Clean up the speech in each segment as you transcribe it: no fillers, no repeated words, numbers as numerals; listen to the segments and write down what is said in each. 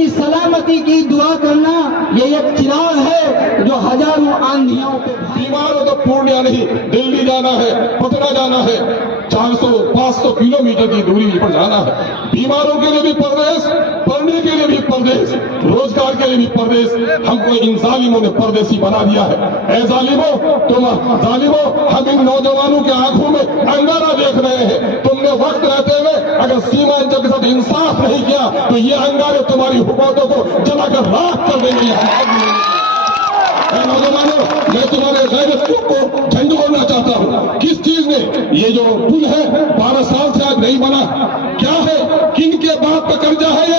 اپنی سلامتی کی دعا کرنا یہ ایک چراغ ہے جو ہزاروں آندھیوں پہ بیمار ہو تو پورنیہ نہیں دلی جانا ہے، پٹنہ جانا ہے، 400-500 کلومیٹر کی دوری پر جانا ہے۔ بیماروں کے لیے بھی پردیس، پڑھنے کے لیے بھی پردیس، روزگار کے لیے بھی پردیس۔ ہم کو ان ظالموں نے پردیسی بنا دیا ہے۔ اے ظالموں، ہم ان نوجوانوں کے آنکھوں میں انگارہ دیکھ رہے ہیں۔ تم نے وقت رہتے ہوئے اگر سیما انچل کے ساتھ انصاف نہیں کیا تو یہ انگارے تمہاری حکومتوں کو جلا کر راکھ کر دیں گے۔ اے نوجوانوں، میں تمہارے غیرت کو جھنجھوڑنا چاہتا ہوں۔ کس چیز نے؟ یہ جو پل ہے 12 سال سے آج نہیں بنا، کیا ہے؟ کن کے باپ کا قرضہ ہے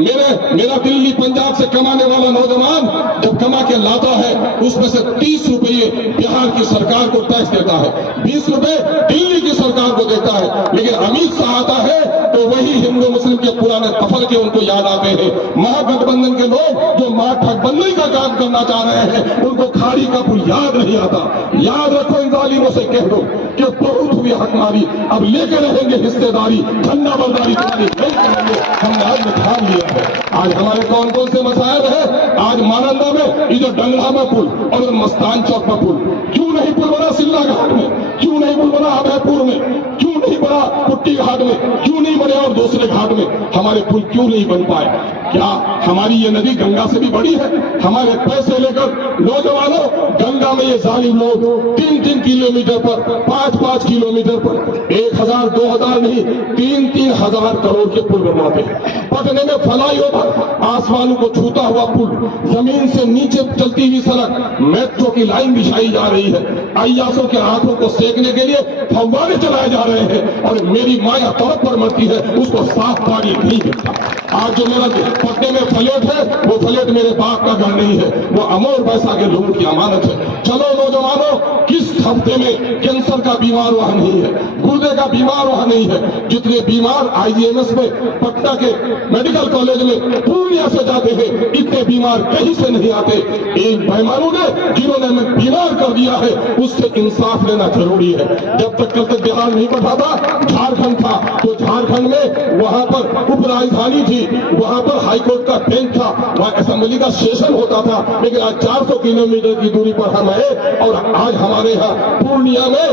یہ؟ میرا دلی پنجاب سے کمانے والا نوجوان جب کما کے لاتا ہے اس میں سے 30 روپے بہار کی سرکار کو ٹیکس دیتا ہے، 20 روپے دلی کی سرکار کو دیتا ہے۔ لیکن امت شاہ آتا ہے تو وہی ہندو مسلم کے پرانے تفر کے ان کو یاد آتے ہیں۔ مہا گٹھ بندھن کے لوگ جو ٹھگ بندی کا کام کرنا چاہ رہے ہیں ان کو کھاڑی کا پل یاد نہیں آتا۔ یاد رکھو، ان ظالموں سے کہہ دو کہ بہت ہوئی حق ماری، اب لے کے رہیں گے حصے داری، جھنڈا برداری تمہاری نہیں کریں گے۔ ہم نے آج ٹھان لیا ہے۔ آج ہمارے کون کون سے مسائل ہیں؟ آج مانندہ میں یہ جو ڈنگلا میں پل اور مستان چوک میں پل، کیوں نہیں پل بنا سلا گھاٹ میں؟ کیوں نہیں پل بنا ابے پور میں؟ کیوں نہیں بنا پٹی گھاٹ میں؟ کیوں نہیں بنے اور دوسرے گھاٹ میں؟ ہمارے پل کیوں نہیں بن پائے؟ کیا ہماری یہ ندی گنگا سے بھی بڑی ہے؟ ہمارے پیسے لے کر نوجوانوں گنگا میں یہ ظالم لوگ 3-3 کلومیٹر پر، 5-5 کلومیٹر پر 1000 2000 نہیں 3-3 ہزار کروڑ کے پل بنواتے ہیں۔ پٹنے میں فلائی اوور، آسمانوں کو چھوتا ہوا پل، زمین سے نیچے چلتی ہوئی سڑک، میٹرو کی لائن بچھائی جا رہی ہے۔ عیاشوں کے آنکھوں کو سیکنے کے لیے فوارے چلائے جا رہے ہیں اور میری ماں یا طرف پر مرتی ہے اس کو صاف پانی نہیں ملتا۔ آج جو میرا پٹنے میں فلیٹ ہے وہ فلیٹ میرے باپ کا گھر نہیں ہے، وہ امور پیسہ کے لوگوں کی امانت ہے۔ چلو نوجوانوں، کس ہفتے میں کینسر کا بیمار وہاں نہیں ہے، گردے کا بیمار وہاں نہیں ہے؟ جتنے بیمار IGMS میں پٹنہ کے میڈیکل کالج میں پورنیہ سے جاتے ہیں اتنے بیمار کہیں سے نہیں آتے۔ ایک بےمانوں نے جنہوں نے ہمیں بیمار کر دیا ہے اس سے انصاف لینا ضروری ہے۔ جب تک کل تک بہار نہیں بٹھا تھا، جھارکھنڈ تھا، تو جھارکھنڈ میں وہاں پر اپ راجدھانی تھی، وہاں پر ہائی کورٹ کا بینچ تھا، وہاں اسمبلی کا سیشن ہوتا تھا۔ لیکن آج 400 کلومیٹر کی دوری پر ہم ہیں اور آج ہمارے یہاں پورنیہ میں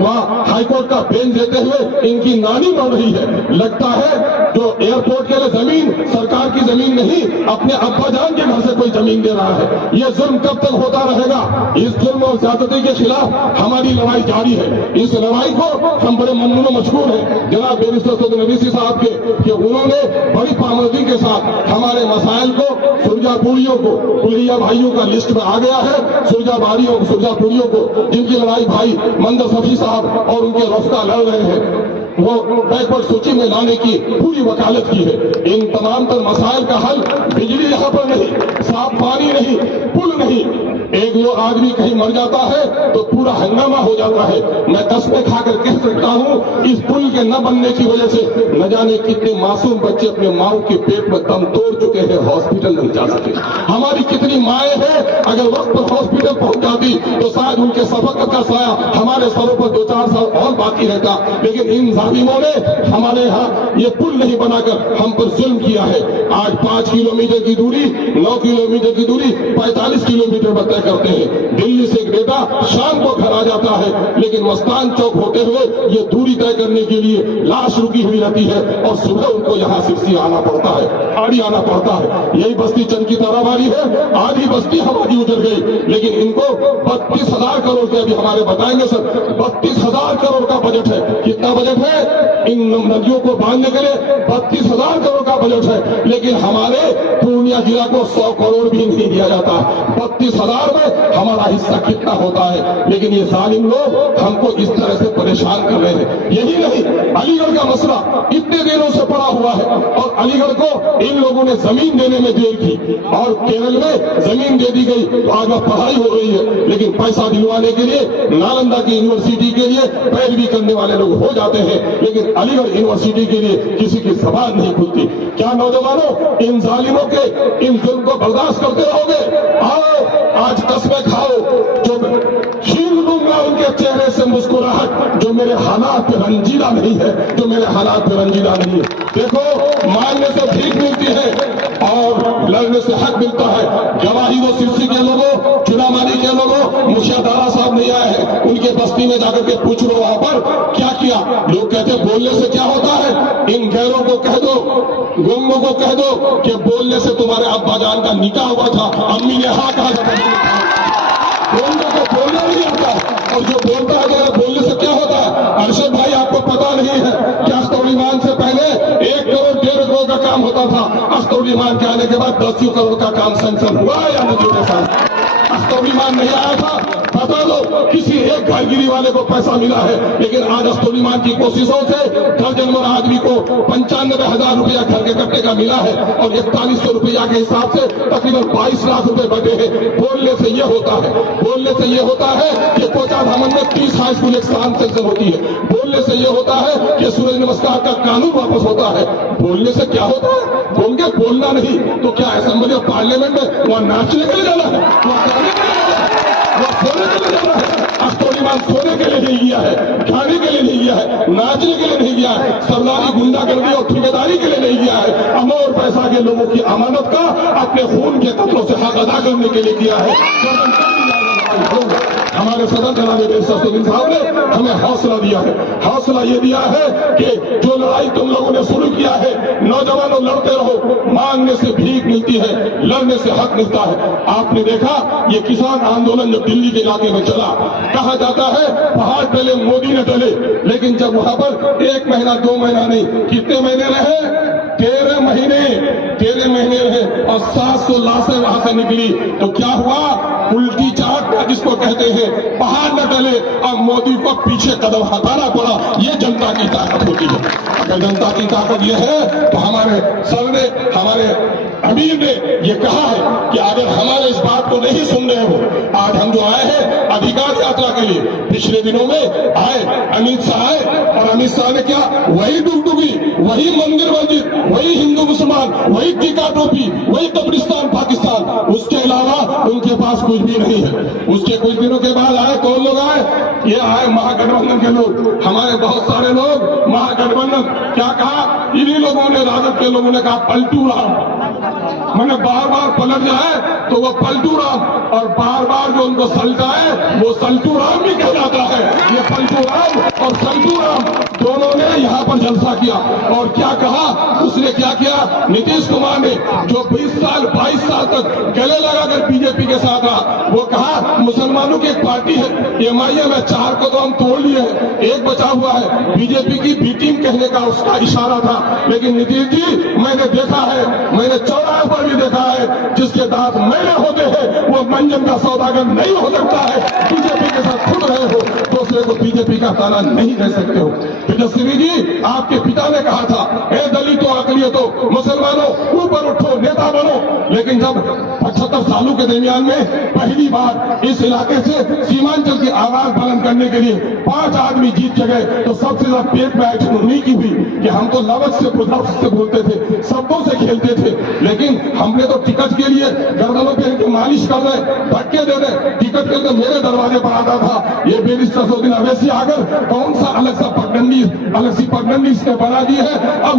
وہاں ہائی کورٹ کا بینچ دیتے ہوئے ان کی نانی بڑھ رہی ہے۔ لگتا ہے جو ایئرپورٹ کے لیے زمین سرکار کی زمین نہیں، اپنے ابا جان کے گھر سے کوئی زمین دے رہا ہے۔ یہ ظلم کب تک ہوتا رہے گا؟ اس ظلم اور زیادتی کے خلاف ہماری لڑائی جاری ہے۔ اس لڑائی کو ہم بڑے ممنون و مشکور ہیں جناب بیرسٹر سعد نویسی صاحب کے کہ انہوں نے بڑی پامردی کے ساتھ ہمارے مسائل کو، سرجا پوریوں کو، کلیہ بھائیوں کا لسٹ میں آ گیا ہے، سرجا پوریوں کو جن کی لڑائی بھائی منظر صفی صاحب اور ان کے رفقا لڑ رہے ہیں، وہ بیک ورڈ سوچی میں لانے کی پوری وکالت کی ہے۔ ان تمام تر مسائل کا حل بجلی یہاں پر نہیں، صاف پانی نہیں، پل نہیں۔ ایک جو آدمی کہیں مر جاتا ہے تو پورا ہنگامہ ہو جاتا ہے۔ میں قسمیں کھا کر کہہ سکتا ہوں اس پل کے نہ بننے کی وجہ سے نہ جانے کتنے معصوم بچے اپنے ماں کے پیٹ میں دم توڑ چکے ہیں، ہاسپٹل نہیں جا سکے۔ ہماری کتنی مائیں ہیں اگر وقت پر ہاسپٹل پہنچ جاتی تو شاید ان کے سفر کا سایہ ہمارے سروں پر 2-4 سال اور باقی رہتا۔ لیکن ان ظالموں نے ہمارے یہاں یہ پل نہیں بنا کر ہم پر ظلم کیا ہے۔ آج 5 کلومیٹر کی دوری، 9 کلومیٹر کی دوری 45 کلومیٹر پر طے کرتے ہیں۔ دلی سے ایک بیٹا شام کو گھر آ جاتا ہے لیکن مستان چوک ہوتے ہوئے یہ دوری طے کرنے کے لیے لاش رکی ہوئی رہتی ہے اور صبح ان کو یہاں سرسی آنا پڑتا ہے، آڑی آنا پڑتا ہے۔ یہی بستی چند کی طرح والی ہے، آدھی بستی ہماری اجڑ گئی لیکن ان کو 32,000 کروڑ کے ابھی ہمارے بتائیں گے سر 32,000 کروڑ کا بجٹ ہے۔ کتنا بجٹ ہے؟ ان ندیوں کو باندھنے کے لیے 32,000 کروڑ کا بجٹ ہے لیکن ہمارے پورنیہ ضلع کو 100 کروڑ بھی نہیں دیا جاتا۔ 32,000 میں ہمارا حصہ کتنا ہوتا ہے؟ لیکن یہ ظالم لوگ ہم کو اس طرح سے پریشان کر رہے ہیں۔ یہی نہیں، علی گڑھ کا مسئلہ اتنے دنوں سے پڑا ہوا ہے اور علی گڑھ کو ان لوگوں نے زمین دینے میں دیر کی اور کیرل میں زمین دے دی گئی تو آج وہ پڑھائی ہو رہی ہے لیکن پیسہ دلوانے کے لیے نالندہ کی یونیورسٹی کے لیے پیروی کرنے والے لوگ ہو جاتے ہیں لیکن علی گڑھ یونیورسٹی کے لیے کسی کی زبان نہیں کھلتی۔ کیا نوجوانوں ان ظالموں کے ان ظلم کو برداشت کرتے رہو گے؟ آؤ آج قسمیں کھاؤ، جو چھین لوں گا ان کے چہرے سے مسکراہٹ جو میرے حالات پہ رنجیدہ نہیں ہے، جو میرے حالات پہ رنجیدہ نہیں ہے۔ دیکھو، مانگنے سے بھیک ملتی ہے اور لڑنے سے حق ملتا ہے۔ گواہی دو سرسی کے لوگوں، چنامانی کے لوگوں، مکھیا دارا صاحب نہیں آئے ہیں، ان کے بستی میں جا کر کے پوچھ لو وہاں پر کیا کیا۔ لوگ کہتے بولنے سے کیا ہوتا ہے؟ ان غیروں کو کہہ دو، گنگوں کو کہہ دو کہ بولنے سے تمہارے ابا جان کا نکاح ہوا تھا، امی نے ہاں کہا تھا۔ بولنے کو بولنا نہیں آتا، اور جو بولتا ہے کہ بولنے سے کیا ہوتا ہے؟ ارشد بھائی آپ کو پتا نہیں ہے کہ اختر الایمان سے پہلے 1 کروڑ 1.5 کروڑ کا کام ہوتا تھا، اختر الایمان کے آنے کے بعد 10 کروڑ کا کام سینکشن ہوا یا نہیں کے ساتھ؟ اختر الایمان نہیں آیا تھا، بتا دو کسی ایک گھر گیری والے کو پیسہ ملا ہے، لیکن آج اختر الایمان کی کوششوں سے درجن بھر آدمی کو 95,000 روپیہ گھر کے کٹے کا ملا ہے، اور 4100 روپیہ کے حساب سے تقریباً 22 لاکھ روپے بٹے ہیں۔ بولنے سے یہ ہوتا ہے، بولنے سے یہ ہوتا ہے کہ کوچا دھامن میں 30 ہائی اسکول ایک سال سینکشن ہوتی ہے۔ بولنے سے یہ ہوتا ہے کہ سورج نمسکار کا قانون واپس ہوتا ہے۔ بولنے سے کیا ہوتا ہے؟ بول کے بولنا نہیں تو کیا اسمبلی اور پارلیمنٹ میں وہاں ناچنے کے لیے جانا ہے، وہاں گانے کے لیے جانا ہے، وہاں سونے کے لیے جانا ہے؟ اختر الایمان سونے کے لیے نہیں گیا ہے، کھانے کے لیے نہیں گیا ہے، ناچنے کے لیے نہیں گیا ہے، سرداری گنڈا گردی اور ٹھیکیداری کے لیے نہیں گیا ہے، امور اور پیسہ کے لوگوں کی امانت کا اپنے خون کے قطروں سے حق ادا کرنے کے لیے کیا ہے۔ ہمارے صدر جناب الدین صاحب نے ہمیں حوصلہ دیا ہے، حوصلہ یہ دیا ہے کہ جو لڑائی تم لوگوں نے شروع کیا ہے، نوجوانوں لڑتے رہو، مانگنے سے بھیک ملتی ہے، لڑنے سے حق ملتا ہے۔ آپ نے دیکھا یہ کسان آندولن جو دلی کے علاقے میں چلا، کہا جاتا ہے پہاڑ ٹلے مودی نے ٹلے، لیکن جب وہاں پر 1 مہینہ 2 مہینہ نہیں، کتنے مہینے رہے؟ 13 مہینے رہے، اور 700 لاشیں وہاں سے نکلی، تو کیا ہوا؟ الٹی چاٹ جس کو کہتے ہیں، پہاڑ نہ ٹلے، اب مودی کو پیچھے قدم ہٹانا پڑا۔ یہ جنتا کی طاقت ہوتی ہے۔ اگر جنتا کی طاقت یہ ہے تو ہمارے سر نے، ہمارے امیر نے یہ کہا ہے کہ اگر ہمارے اس بات کو نہیں سن رہے ہو، آج ہم جو آئے ہیں ادھیکار یاترا کے لیے، پچھلے دنوں میں آئے، امت شاہ آئے، اور امت شاہ نے کیا؟ وہی ڈگڈگی، وہی مندر مسجد، وہی ہندو مسلمان، وہی ٹیکا ٹوپی، وہی قبرستان پاکستان، اس کے علاوہ ان کے پاس کچھ بھی نہیں ہے۔ اس کے کچھ دنوں کے بعد آئے، کون لوگ آئے؟ یہ آئے مہا گٹھ بندھن کے لوگ، ہمارے بہت سارے لوگ مہا گٹھ بندھن، کیا کہا؟ انہی لوگوں نے، راجد کے لوگوں نے کہا پلٹو رام، میں نے بار بار پلٹ جائے تو وہ پلٹو رام، اور بار بار جو ان کو سلٹا ہے وہ سلٹو رام بھی کہلاتا ہے۔ یہ پلٹو رام اور سلٹو رام دونوں نے یہاں پر جلسہ کیا، اور کیا کہا؟ اس نے کیا کیا؟ نتیش کمار نے جو 20 سال 22 سال تک گلے لگا کر بی جے پی کے ساتھ رہا، وہ کہا مسلمانوں کی ایک پارٹی ہے MIM ہے، 4 کو تو ہم توڑ لیے ہیں، 1 بچا ہوا ہے، بی جے پی کی بی ٹیم کہنے کا اس کا اشارہ تھا۔ لیکن نتیش جی، میں نے دیکھا ہے، میں نے چوراہے پر بھی دیکھا ہے، جس کے دانت میلے ہوتے ہیں وہ منجن کا سوداگر نہیں ہو سکتا ہے۔ بی جے پی کے ساتھ خود رہے ہو، دوسرے کو بی جے پی کا تانا نہیں دے سکتے ہو۔ تیجسوی جی، آپ کے پتا نے کہا تھا، اے دلتوں اقلیتوں مسلمانوں اوپر اٹھو، نیتا بنو، لیکن جب 75 سالوں کے درمیان میں پہلی بار اس علاقے سے سیمانچل کی آواز بلند کرنے کے لیے 5 آدمی جیت کے گئے، تو سب سے زیادہ پیٹ میں ایکشن انہیں کی ہوئی کہ ہم تو لفظ سے بولتے تھے، شبدوں سے کھیلتے تھے، لیکن ہم نے تو ٹکٹ کے لیے گردنوں پہ ان کی مالش کر رہے، دھکے دے رہے، ٹکٹ کے لیے میرے دروازے پر آتا تھا۔ یہ بیرسٹر اسدالدین اویسی آ کر کون سا الگ سی پگڈنڈی اس نے بنا دی ہے۔ اب